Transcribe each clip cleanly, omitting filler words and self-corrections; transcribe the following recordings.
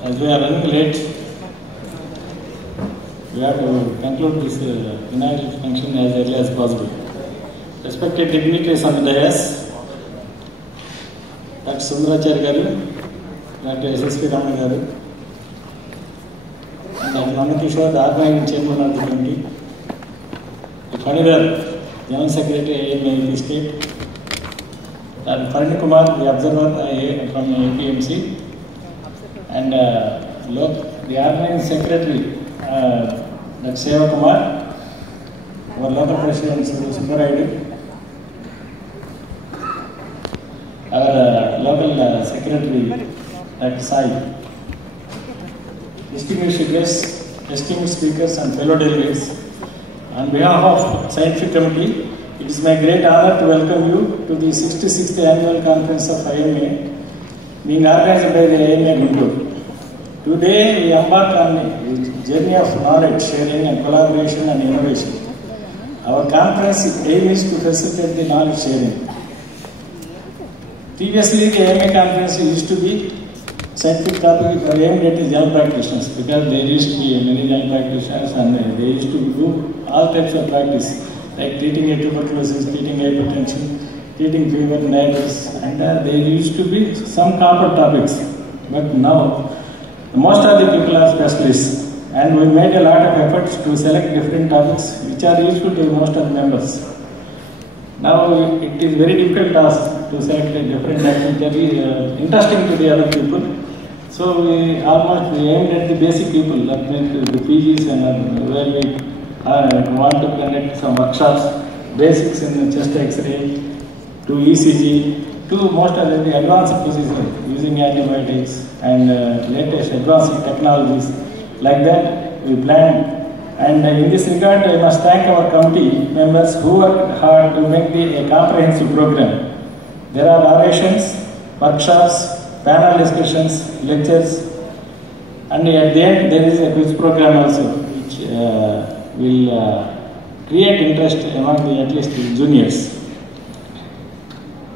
As we are running late, we have to conclude this inaugural function as early as possible. Respected dignitaries on the dais, Dr. Sundaracharya garu, Dr. S.S.P. Ramana garu, and Dr. Nanakishore, the organizing chairman of the committee, the founder, General Secretary IMA State, Dr. Farni Kumar, the observer from APMC, and the organizing secretary, Dr. Seva Kumar, our local president Sundaraidu, our local secretary Dr. Sai, distinguished guests, esteemed speakers and fellow delegates, on behalf of Scientific Committee, it is my great honor to welcome you to the 66th Annual Conference of IMA, being organized by the IMA Guntur. Today we embark on a journey of knowledge sharing and collaboration and innovation. Our conference aim is to facilitate the knowledge sharing. Previously, the IMA conference used to be scientific topic for aimed at young practitioners, because there used to be many young practitioners and they used to do all types of practice, like treating tuberculosis, treating hypertension, treating fever in neighbors, and there used to be some common topics. But now, most of the people are specialists, and we made a lot of efforts to select different topics which are useful to most of the members. Now it is very difficult task to select a different topic that is interesting to the other people. So we aimed at the basic people, that means the PGs, and where we want to conduct some workshops, basics in chest X-ray, to ECG, to most of the advanced procedures using antibiotics and latest advanced technologies. Like that we planned. And in this regard, I must thank our committee members who worked hard to make a comprehensive program. There are orations, workshops, panel discussions, lectures, and at the end there is a quiz program also, which will create interest among at least the juniors.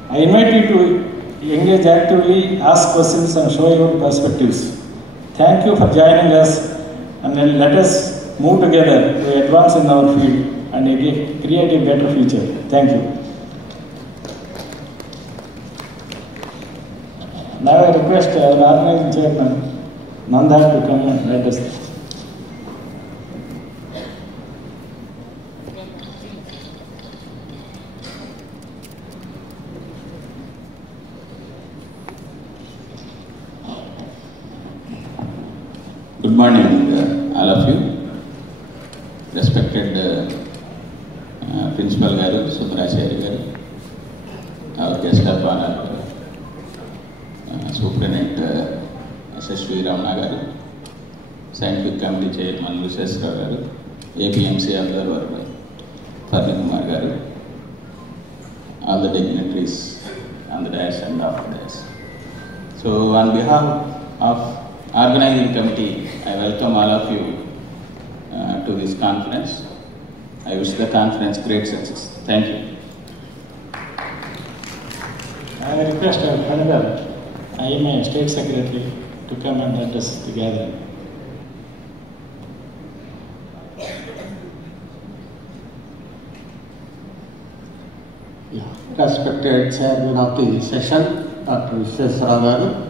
I invite you to engage actively, ask questions and show your perspectives. Thank you for joining us, and then let us move together to advance in our field and create a better future. Thank you. Now I request our organizing chairman, Nanda, to come and let us. Good morning, all of you. Respected Principal Garu, Sundaracharya Garu, our guest of honor, Superintendent S.S.P. Ramana Garu, Scientific Committee Chairman Mrs. Garu, APMC Observer Farni Kumar Garu, all the dignitaries on the dais and off the dais. So, on behalf of Organizing Committee, I welcome all of you to this conference. I wish the conference great success. Thank you. I request our founder, IMA State Secretary, to come and address the gathering. Respected chairman of the session, Dr. Mrs. Garu.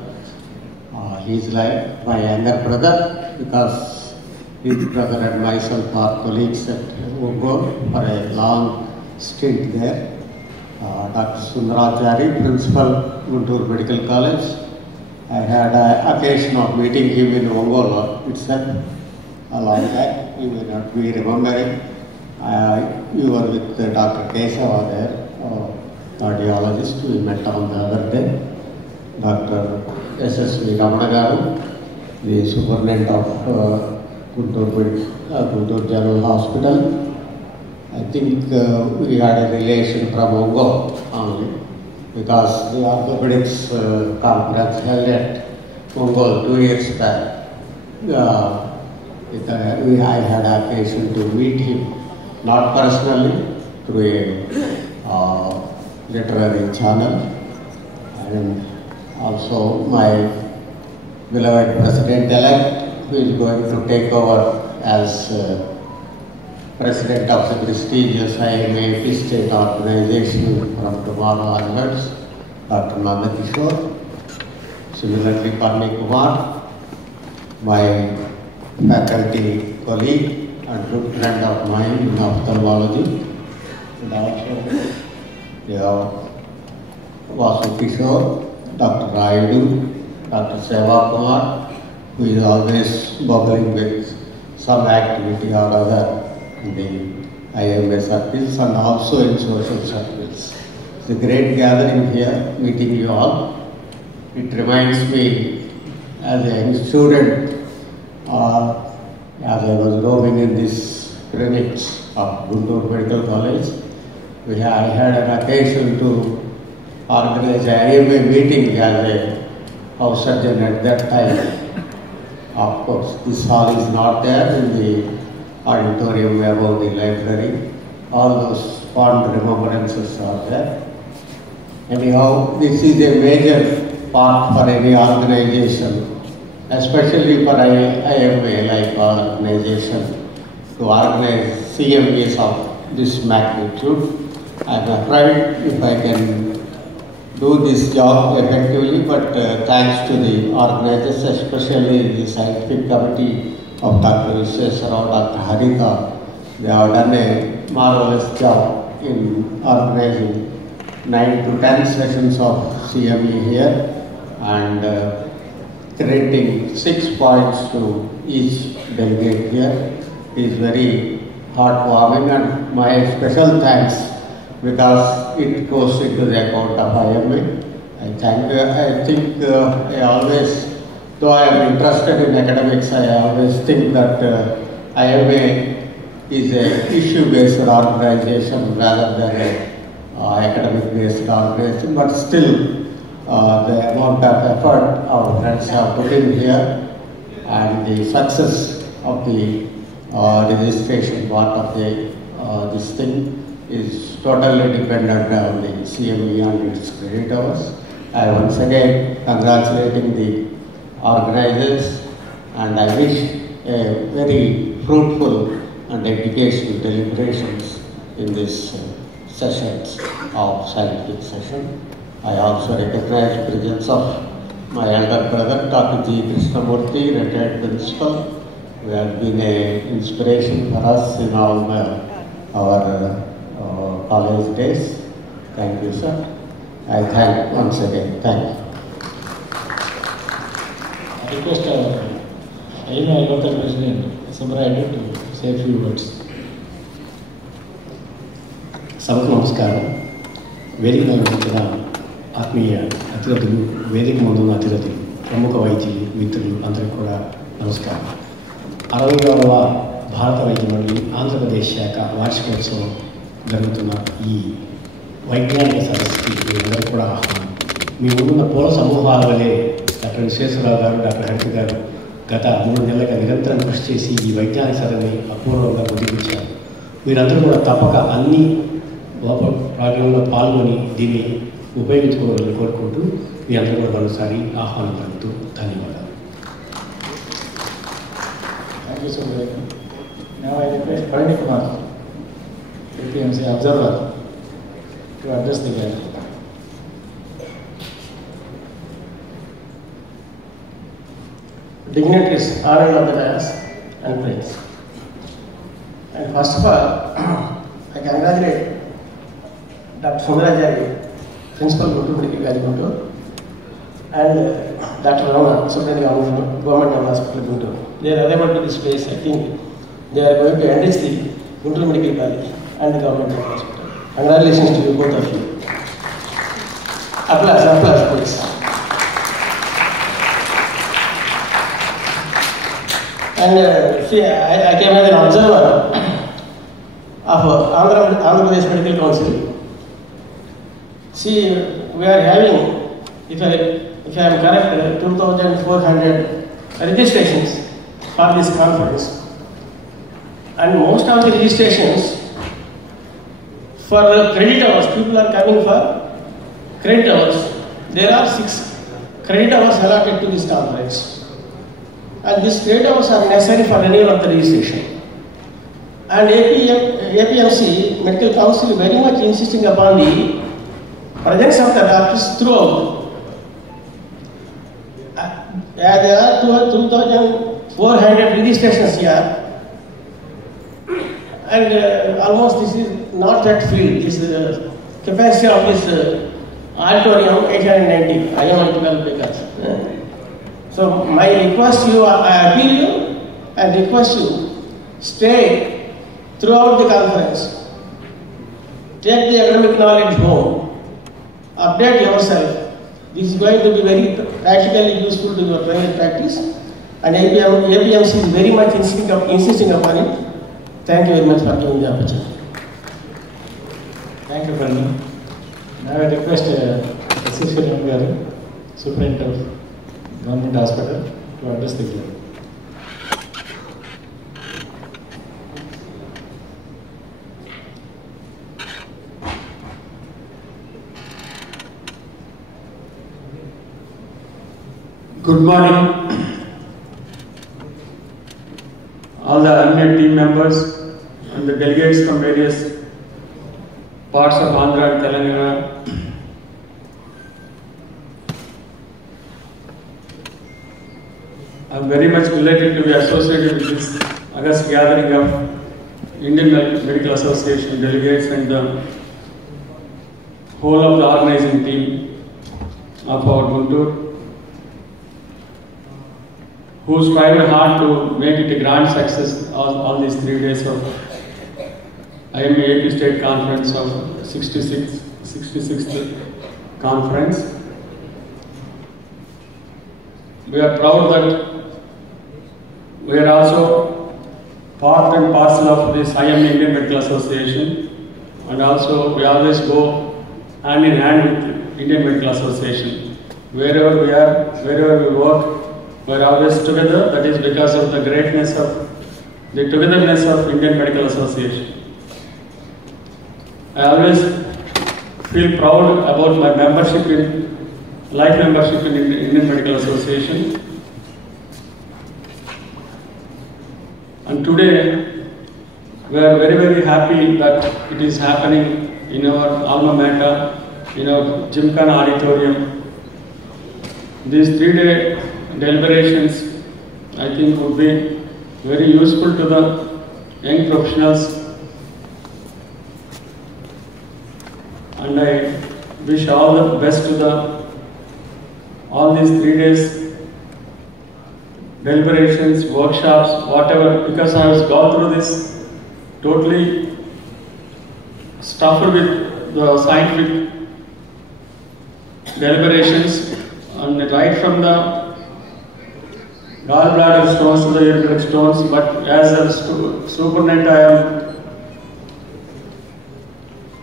He is like my younger brother, because his brother and myself are colleagues at Ongole for a long stint there. Dr. Sundaracharya, Principal, Guntur Medical College. I had an occasion of meeting him in Ongole itself a long back. You may not be remembering. You were with Dr. Kesava there, cardiologist. We met on the other day. Dr. S.S.P. Ramana Garu, the superintendent of Guntur General Hospital. I think we had a relation from Ongole only, because the orthopedics conference held at Ongole 2 years back. I had occasion to meet him, not personally, through a literary channel, and also my beloved President-elect, who is going to take over as President of the prestigious IMA state organization from tomorrow onwards, Dr. Nandakishore. Similarly, Pani Kumar, my faculty colleague and good friend of mine in ophthalmology. And also, we have Vasu Kishore, Dr. Raidu, Dr. Seva Kumar, who is always bubbling with some activity or other in the IMA circles and also in social circles. It's a great gathering here, meeting you all. It reminds me as a young student, as I was roaming in these clinics of Guntur Medical College, I had an occasion to organize an IMA meeting as a house surgeon at that time. Of course, this hall is not there in the auditorium above the library. All those fond remembrances are there. Anyhow, this is a major part for any organization, especially for IMA like organization, to organize CMEs of this magnitude. I am afraid if I can do this job effectively, but thanks to the organizers, especially the scientific committee of Dr. Vishweswarao, Dr. Harita, they have done a marvelous job in organizing 9 to 10 sessions of CME here and creating 6 points to each delegate here. It is very heartwarming, and my special thanks because it goes into the account of IMA. I think I always, though I am interested in academics, I always think that IMA is a issue-based organization rather than an academic-based organization, but still the amount of effort our friends have put in here and the success of the registration part of this thing is totally dependent on the CME and its creditors. I once again congratulating the organizers, and I wish a very fruitful and educational deliberations in this sessions of scientific session. I also recognize the presence of my elder brother, Dr. G. Krishnamurthy, retired principal, who has been an inspiration for us in all our college days. Thank you, sir. I thank once again. Thank you. I request our IMA local president, Subrayadu, to say a few words. సభకు నమస్కారం. వేదిక నిర్వహించిన ఆత్మీయ అతిథులు, వేదిక ముందున్న అతిథులు, ప్రముఖ వైద్యులు, మిత్రులు అందరికీ కూడా నమస్కారం. 60వ భారత వైద్య మండలి ఆంధ్రప్రదేశ్ శాఖ వార్షికోత్సవం జరుగుతున్న ఈ వైజ్ఞానిక సదస్సుకి మీరందరూ కూడా ఆహ్వానం. మీ ముందున్న పూల సమూహాల వలె డాక్టర్ విశ్వేశ్వరరావు గారు, డాక్టర్ హరిత గారు గత 3 నెలలుగా నిరంతరం కృషి చేసి ఈ వైజ్ఞానిక సదస్సుని అపూర్వంగా ముద్రించారు. మీరందరూ కూడా తప్పక అన్ని ప్రాగ్రాంలో పాల్గొని దీన్ని ఉపయోగించుకోవాలని కోరుకుంటూ మీ అందరూ కూడా మరోసారి ఆహ్వానం పలుకుతూ ధన్యవాదాలు. Thank you, Subrayadu. Now I request Pani Kumar, APMC observer, to address the gathering. Dignitaries, honor of the dais and friends. And first of all, I congratulate Dr. Sundarajari, Principal Guntur Medical College Guntur, and Dr. Rama, Superintendent of Government General Hospital Guntur. They are available to this place. I think they are going to enrich the Guntur Medical College and the Government General Hospital. Congratulations to you, both of you. Applause, please. And see, I came as an observer of Andhra Pradesh Medical Council. See, we are having, if I am correct, 2,400 registrations for this conference. And most of the registrations for credit hours, people are coming for credit hours. There are 6 credit hours allotted to this conference. And these credit hours are necessary for renewal of the registration. And APMC Medical Council very much insisting upon the presence of the doctors throughout. There are 2,400 registrations here. And almost this is not that filled. This capacity of this auditorium 890 IMA because. So my request you, I appeal you and request you, stay throughout the conference. Take the academic knowledge home. Update yourself. This is going to be very practically useful to your private practice. And APMC is very much insisting upon it. Thank you very much for giving the opportunity. Thank you, Brandon. Now I request Assistant Garu, Superintendent of Government Hospital, to address the group. Good morning, all the IMA team members and the delegates from various parts of Andhra and Telangana. I am very much delighted to be associated with this august gathering of Indian Medical Association delegates and the whole of the organizing team of our Guntur, who strived hard to make it a grand success all these 3 days of IMA AP State Conference of 66th Conference. We are proud that we are also part and parcel of this IMA Indian Medical Association, and also we always go hand in hand with Indian Medical Association. Wherever we are, wherever we work, we are always together. That is because of the greatness of the togetherness of Indian Medical Association. I always feel proud about my membership life membership in Indian Medical Association. And today, we are very, very happy that it is happening in our alma mater, in our Gymkhana auditorium. These 3-day deliberations, I think, would be very useful to the young professionals. And I wish all the best to all these 3 days deliberations, workshops, whatever, because I was gone through this totally stuffed with the scientific deliberations, and right from the gallbladder stones to the ureteric stones. But as a superintendent, I am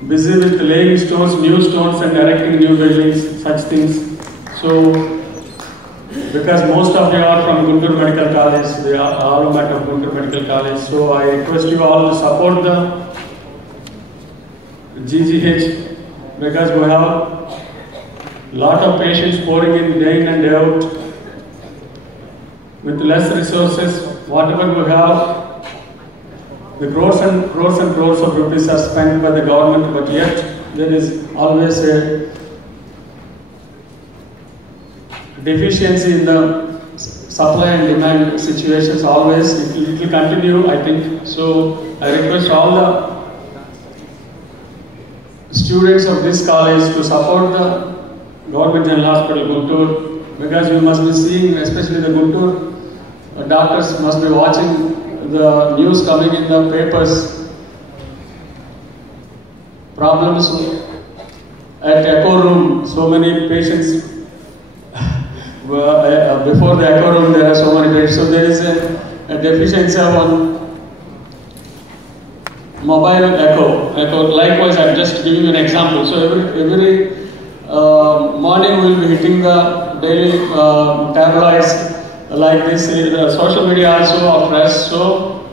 busy with laying stones, new stones, and erecting new buildings, such things. So, because most of you are from Guntur Medical College, the alma mater of Guntur Medical College, so I request you all to support the GGH, because we have a lot of patients pouring in day in and day out. With less resources, whatever we have, the crores and crores of rupees are spent by the government, but yet there is always a deficiency in the supply and demand situations. Always, it will continue, I think. So I request all the students of this college to support the Government General Hospital Guntur, because we must be seeing, especially the Guntur doctors must be watching the news coming in the papers. Problems at echo room, so many patients. Before the echo room, there are so many patients. So there is a deficiency on mobile echo. Likewise, I'm just giving you an example. So every morning we'll be hitting the daily tabloids like this. The social media also or press. So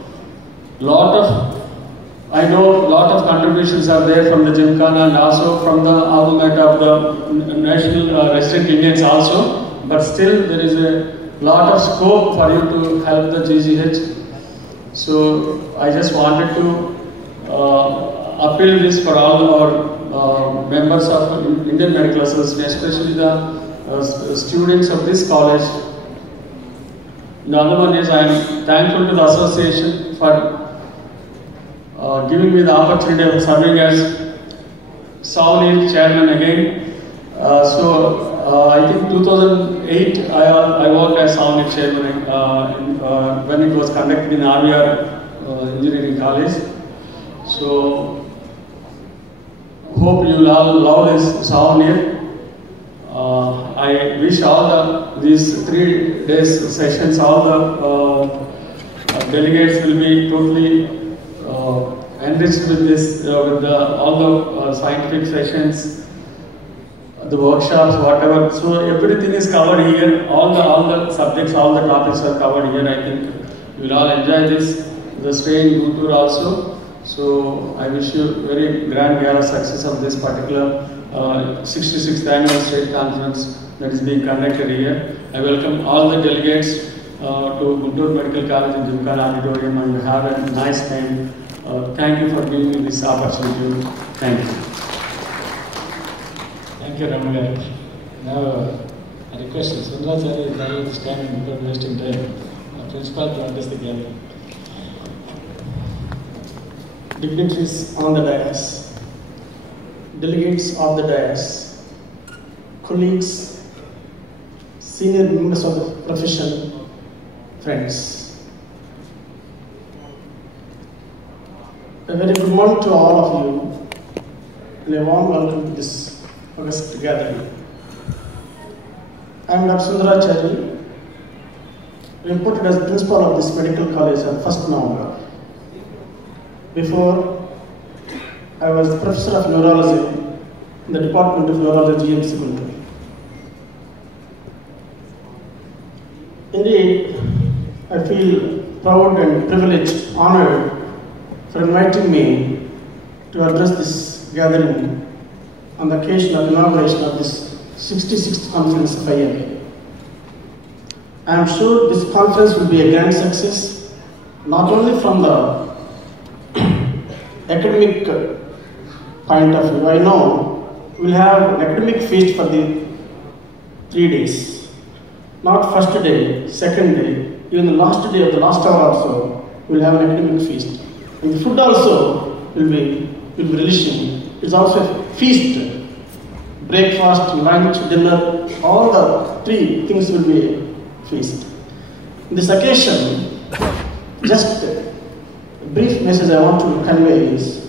I know a lot of contributions are there from the Gymkhana and also from the alma mater of the National Resident Indians also. but still there is a lot of scope for you to help the GGH. So I just wanted to appeal this for all our members of Indian Medical Association, especially the students of this college. The other one is I am thankful to the association for giving me the opportunity of serving as Sauli chairman again. I think 2008 I worked as Sauli chairman when it was conducted in RVR Engineering College. So hope you will all love this Sauli. I wish all these 3 days sessions, all the delegates will be totally enriched with this, with all the scientific sessions, the workshops, whatever. So everything is covered here. All the subjects, all the topics are covered here. I think you will all enjoy this. The stay in Proddutur also. So I wish you very grand gala success of this particular 66th annual state conference that is being conducted here. I welcome all the delegates to Proddutur Medical College in Jumkana Auditorium, and have a nice time. Thank you for giving me this opportunity. Thank you. Thank you, Ramana. Now, I request Sundaracharya to stand without wasting time. Principal to address the gathering. Dignitaries on the dais, delegates of the dais, colleagues, senior members of the profession, friends. A very good morning to all of you, and a warm welcome to this August gathering. I am Dr. Sundaracharya, reported as principal of this medical college on 1st November. Before, I was professor of neurology in the Department of Neurology GMC Guntur. Indeed, I feel proud and privileged, honored for inviting me to address this gathering on the occasion of inauguration of this 66th conference of IMA. I am sure this conference will be a grand success, not only from the academic point of view. I know we'll have an academic feast for the 3 days. Not first day, second day, even the last day of the last hour also, we'll have an academic feast. And the food also will be relishing. It's also a feast. Breakfast, lunch, dinner, all the 3 things will be a feast. On this occasion, just a brief message I want to convey is,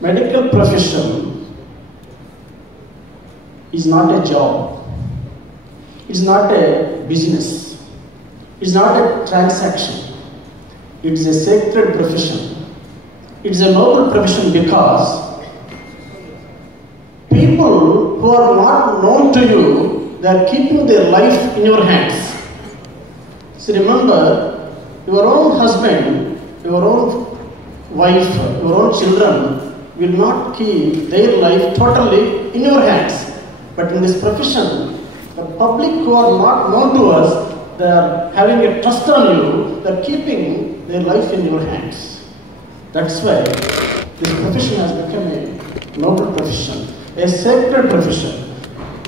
medical profession is not a job. It's not a business. It's not a transaction. It is a sacred profession. It is a noble profession because people who are not known to you, they are keeping their life in your hands. So remember, your own husband, your own wife, your own children will not keep their life totally in your hands. But in this profession, the public who are not known to us, they are having a trust on you, they are keeping their life in your hands. That's why this profession has become a noble profession, a sacred profession.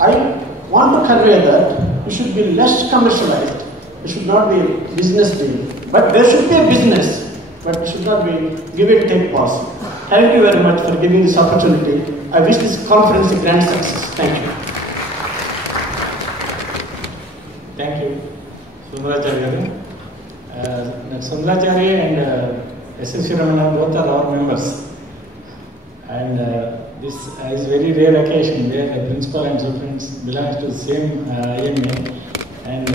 I want to convey that it should be less commercialized. It should not be a business deal. But there should be a business, but it should not be give and take policy. Thank you very much for giving this opportunity. I wish this conference a grand success. Thank you. Thank you, Sundaracharya. Sundaracharya and SSV Ramana both are our members. And this is very rare occasion where the principal and students belong to the same IMA, and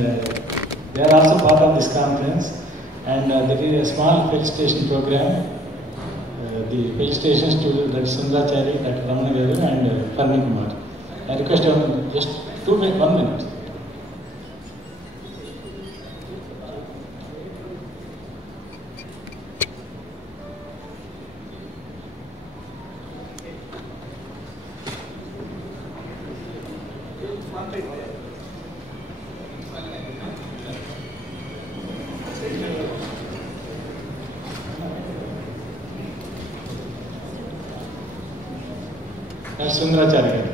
they are also part of this conference. And there is a small felicitation program. The felicitation to Dr. Sundaracharya, Dr. Ramana Garu, and Praddutur Kumar. I request everyone just 1 minute. Sundaracharya గారు.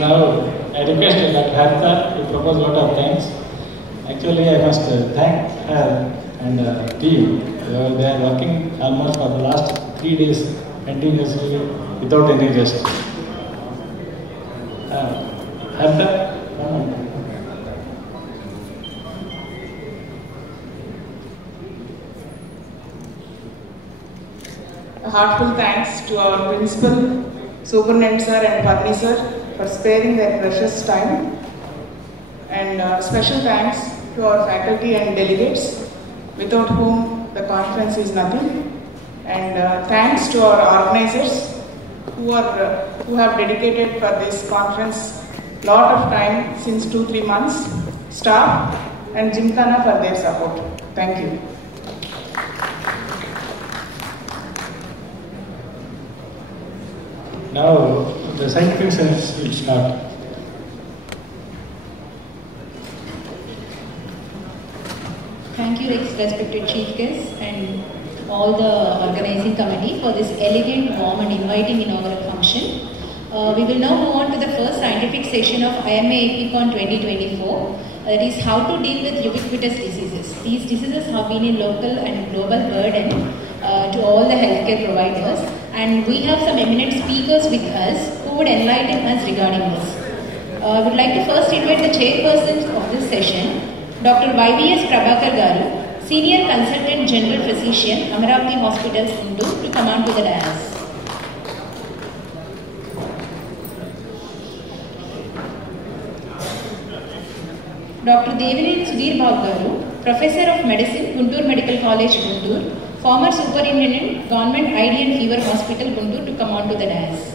Now, I request Dr. Harita to propose a lot of things. Actually, I must thank her and team. They are working almost for the last 3 days continuously without any rest. Harita, come on. A heartfelt thanks to our principal, Superintendent sir and Padmi sir for sparing their precious time, and special thanks to our faculty and delegates without whom the conference is nothing, and thanks to our organizers who have dedicated for this conference lot of time since 2-3 months, staff and Gymkhana for their support. Thank you. Now, the scientific sense will start. Thank you, respected Chief Guest and all the organizing committee for this elegant, warm and inviting inaugural function. We will now move on to the first scientific session of IMA APCon 2024. That is how to deal with ubiquitous diseases. These diseases have been a local and global burden to all the healthcare providers, and we have some eminent speakers with us who would enlighten us regarding this. I would like to first invite the chairperson of this session, Dr. YVS Prabhakar Garu, Senior Consultant General Physician, Amaravati Hospitals, Guntur, to come on to the dais. Dr. Devineni Sudhir Babu Garu, Professor of Medicine, Guntur Medical College, Guntur, former Superintendent, Government ID and Fever Hospital, Guntur, to come on to the dais.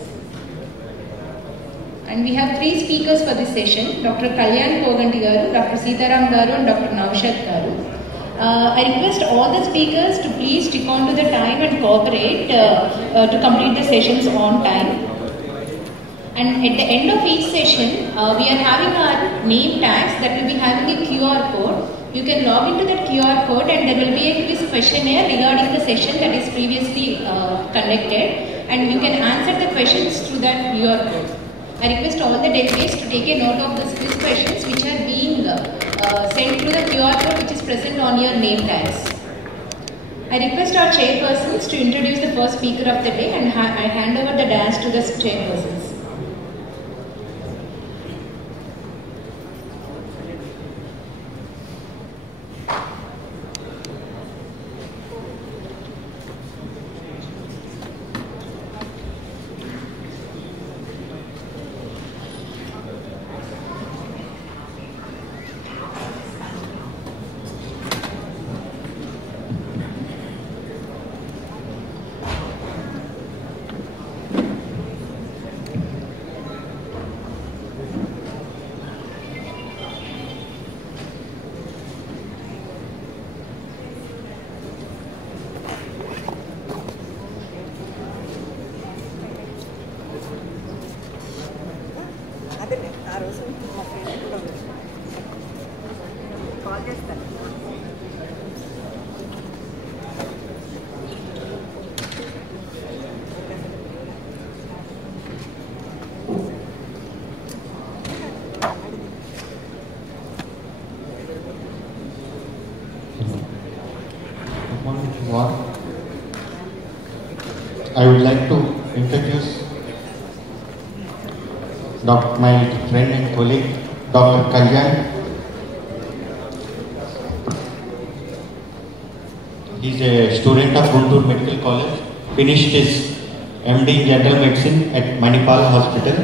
And we have 3 speakers for this session, Dr. Kalyan Koganti Garu, Dr. Sitaram Garu and Dr. Naushad Garu. I request all the speakers to please stick on to the time and cooperate to complete the sessions on time. And at the end of each session, we are having our name tags that will be having a QR code. You can log into that QR code and there will be a quiz questionnaire regarding the session that is previously conducted, and you can answer the questions through that QR code. I request all the delegates to take a note of these quiz questions which are being sent through the QR code which is present on your name tags. I request our chairpersons to introduce the first speaker of the day, and I hand over the dais to the chairpersons. I would like to introduce my friend and colleague, Dr. Kalyan. He is a student of Guntur Medical College, finished his MD in General Medicine at Manipal Hospital,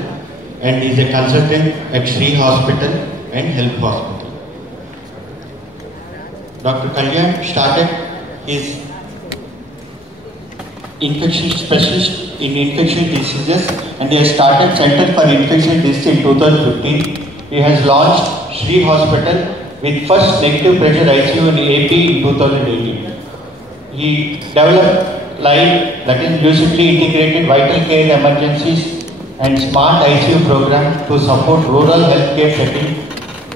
and is a consultant at Sri Hospital and Health Hospital. Dr. Kalyan started his infection specialist in infectious diseases, and he has started Center for Infectious Disease in 2015. He has launched Sri Hospital with first negative pressure ICU in AP in 2018. He developed live, that is lucidly integrated vital care emergencies and smart ICU program to support rural healthcare setting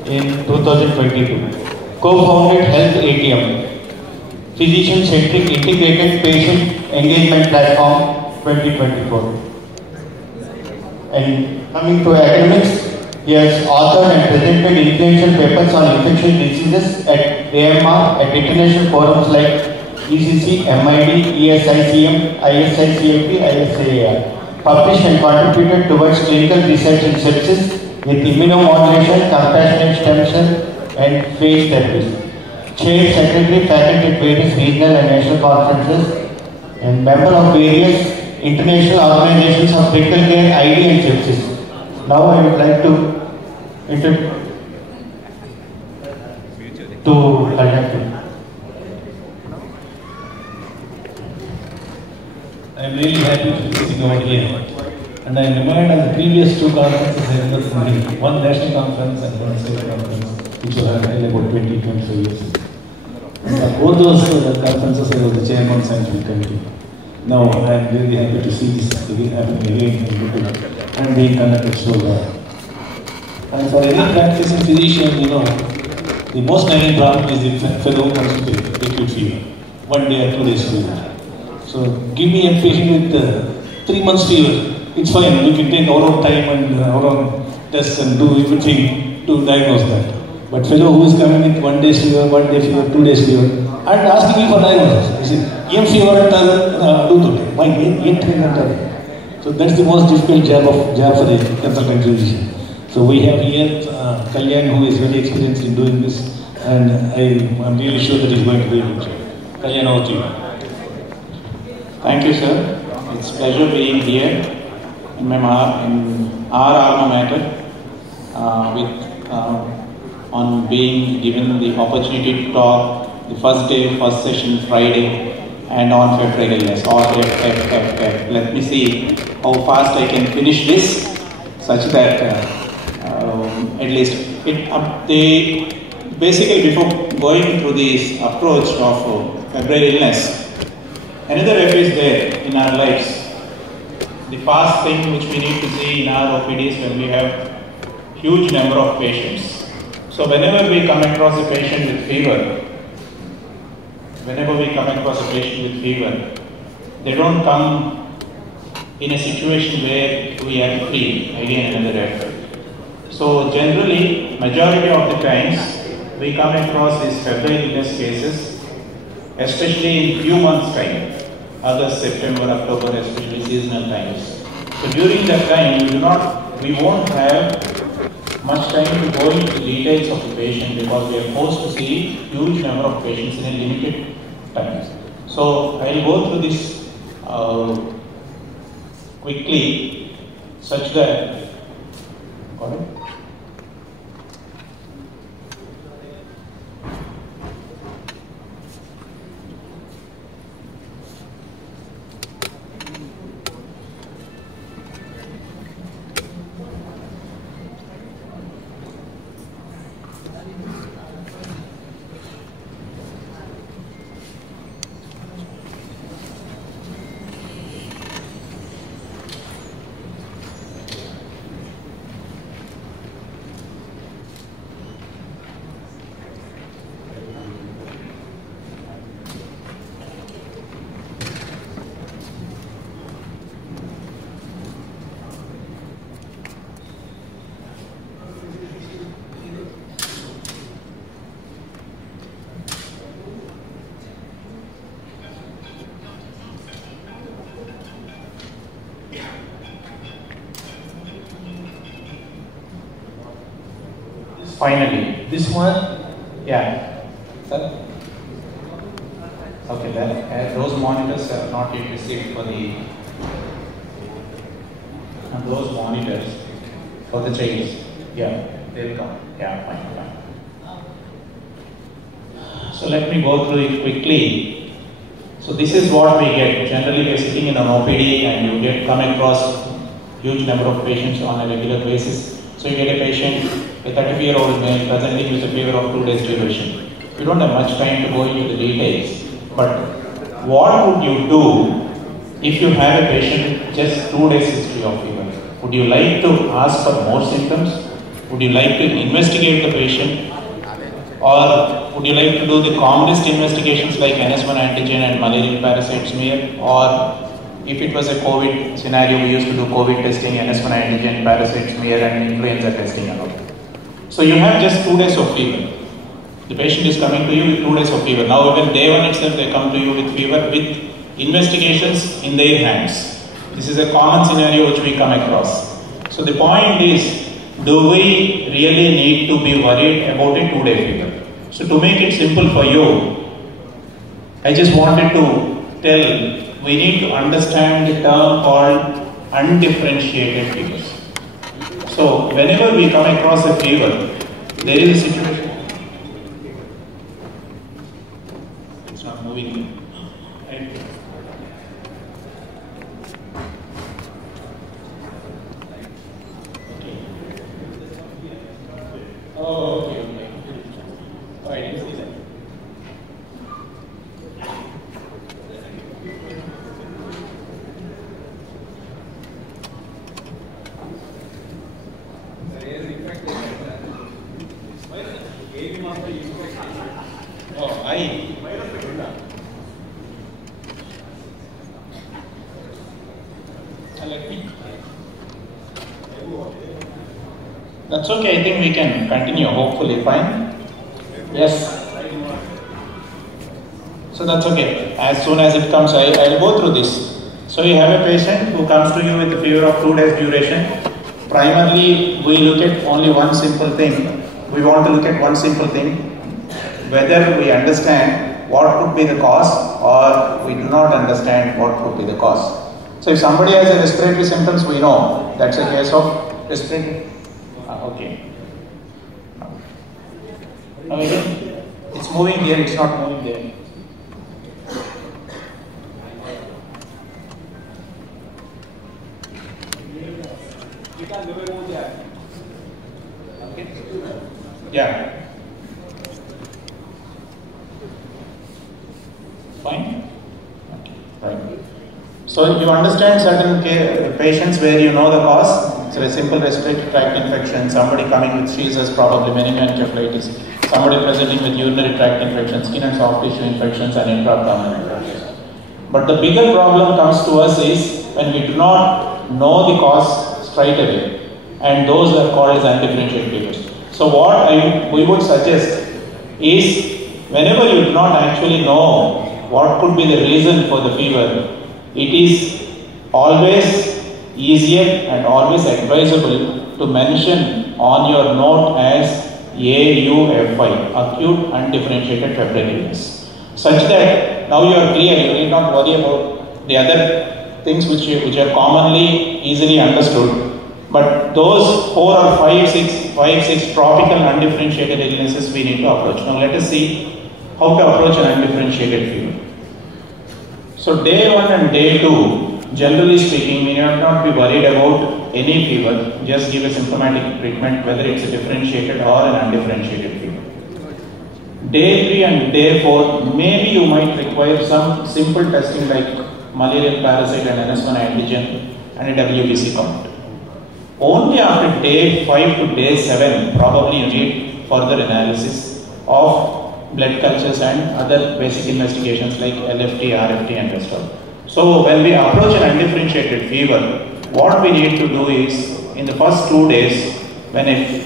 in 2022. Co-founded Health ATM, physician-centric integrated patient engagement platform 2024. And coming to academics, he has authored and presented influential papers on infectious diseases at AMR at international forums like ECC, MID, ESICM, ISICMP, ISAAR. Published and contributed towards clinical research in sepsis with immunomodulation, compassionate stem cell and phage therapies. Chair, Secretary, Faculty at various regional and national conferences, and member of various international organizations of critical care, ID and sepsis. Now I would like to introduce to Kalyan. I am really happy to be sitting over here. And I am reminded of the previous two conferences I held in one national conference and one state conference, which were held about 20-25 years. And for both those conferences, I was the chairman of scientific committee. Now I am really happy to see this happening again and being conducted so well. And for any practicing physician, the most common problem is the fellow comes with acute fever, 1 day or 2 days fever. So give me a patient with 3 months fever, it's fine. We can take our own time and our own tests and do everything to diagnose that. But fellow who is coming with 1 day fever, 1 day fever, 2 days fever, and asking me for diagnosis. He said, "Em fever do today." My So that's the most difficult job for a consultant physician. So we have here Kalyan, who is very experienced in doing this, and I'm really sure that he's going to do a good job. Kalyan, over to you. Thank you, sir. It's a pleasure being here in our alma mater on being given the opportunity to talk the first day, first session, Friday, and on febrile illness, or Let me see how fast I can finish this, such that at least basically before going through this approach of febrile illness, another F is there in our lives. The first thing which we need to see in our OPDs when we have huge number of patients. So whenever we come across a patient with fever, they don't come in a situation where we are free, again another effort. So generally, majority of the times, we come across these febrile illness cases, especially in few months time, August, September, October, especially seasonal times. So during that time, we won't have much time to go into the details of the patient because we are forced to see huge number of patients in a limited time. So I will go through this quickly, such that, got it? finally. This one, yeah. Sir? Okay, then those monitors are not yet received for the those monitors for the chairs. Yeah, they will come. Yeah, fine. So let me go through it quickly. So this is what we get. Generally, we are sitting in an OPD and you come across huge number of patients on a regular basis. So you get a patient, a 33-year-old male presenting with a fever of 2 days duration. You don't have much time to go into the details. But what would you do if you have a patient with just 2 days history of fever? Would you like to ask for more symptoms? Would you like to investigate the patient? Or would you like to do the commonest investigations like NS1 antigen and malarial parasite smear? Or if it was a COVID scenario, we used to do COVID testing, NS1 antigen, parasite smear and influenza testing and all. So you have just 2 days of fever. The patient is coming to you with 2 days of fever. Now even day one itself they come to you with fever with investigations in their hands. This is a common scenario which we come across. So the point is, do we really need to be worried about a 2-day fever? So to make it simple for you, I just wanted to tell, we need to understand the term called undifferentiated fevers. So whenever we come across a fever, there is a situation. It's not moving. Right? Oh, okay. Oh, I didn't see that. Oh, That's okay, I think we can continue, hopefully, fine? Yes. So that's okay. As soon as it comes, I'll go through this. So you have a patient who comes to you with a fever of 2 days duration. Primarily, we look at only one simple thing. We want to look at one simple thing, whether we understand what could be the cause or we do not understand what could be the cause. So if somebody has a respiratory symptoms, we know that's a case of respiratory. Okay. Now again, it's moving here, it's not moving there. Okay. Yeah. Fine. Okay. Right. So you understand certain patients where you know the cause. So a simple respiratory tract infection, somebody coming with seizures, probably meningoencephalitis, somebody presenting with urinary tract infection, skin and soft tissue infections and intra-abdominal infections. But the bigger problem comes to us is when we do not know the cause straight away, and those are called as undifferentiated fevers. So what we would suggest is, whenever you do not actually know what could be the reason for the fever, it is always easier and always advisable to mention on your note as AUFI, acute undifferentiated febrile illness, such that now you are clear, you need not worry about the other things which are commonly easily understood. But those 4 or 5, 6 tropical undifferentiated illnesses we need to approach. Now let us see how to approach an undifferentiated fever. So day 1 and day 2, generally speaking, we need not be worried about any fever. Just give a symptomatic treatment, whether it's a differentiated or an undifferentiated fever. Day 3 and day 4, maybe you might require some simple testing like malarial parasite and NS1 antigen and a WBC count. Only after day 5 to day 7, probably you need further analysis of blood cultures and other basic investigations like LFT, RFT and rest of. So when we approach an undifferentiated fever, what we need to do is, in the first 2 days, when I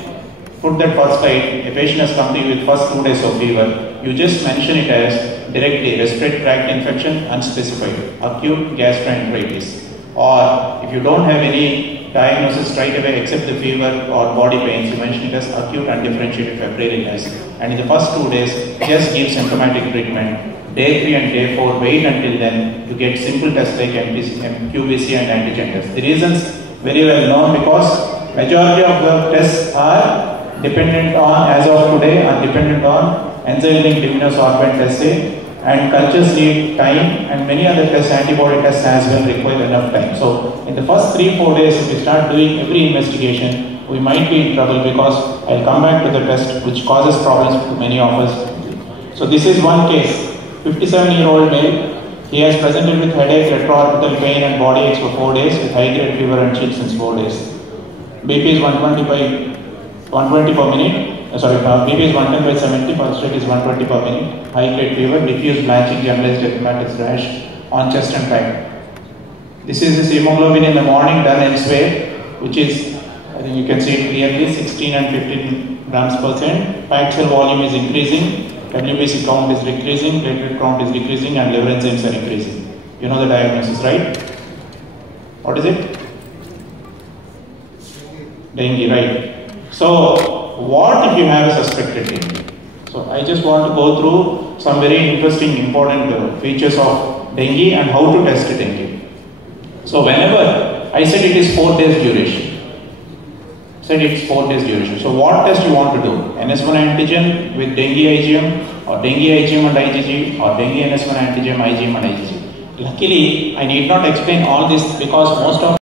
put that first slide, a patient has come to you with first 2 days of fever, you just mention it as directly respiratory tract infection unspecified, acute gastroenteritis. Or if you don't have any diagnosis straight away except the fever or body pains. You mentioned it as acute undifferentiated febrile illness. And in the first 2 days, just give symptomatic treatment. Day 3 and day 4, wait until then to get simple tests like QBC and antigen tests. The reasons very well known, because majority of the tests are dependent on, as of today, are dependent on enzyme-linked immunosorbent assay, and cultures need time, and many other tests, antibody tests as well, require enough time. So in the first 3-4 days, if we start doing every investigation, we might be in trouble, because I'll come back to the test which causes problems to many of us. So this is one case, 57-year-old male. He has presented with headache, retroorbital pain and body aches for 4 days with high-grade fever and chills since 4 days. BP is 120 per minute. BP is 110/70, pulse rate is 120 per minute. High-grade fever, diffuse blanching, generalized erythematous rash on chest and thigh. This is his hemoglobin in the morning done elsewhere, which is, I think you can see it clearly, 16 and 15 grams per cent. Axial volume is increasing, WBC count is decreasing, platelet count is decreasing, and liver enzymes are increasing. You know the diagnosis, right? What is it? Dengue, right? So, what if you have a suspected dengue? So, I just want to go through some very interesting, important features of dengue and how to test dengue. So, whenever I said it is 4 days duration, So, what test you want to do? NS1 antigen with dengue IgM, or dengue IgM and IgG, or dengue NS1 antigen, IgM and IgG. Luckily, I need not explain all this, because most of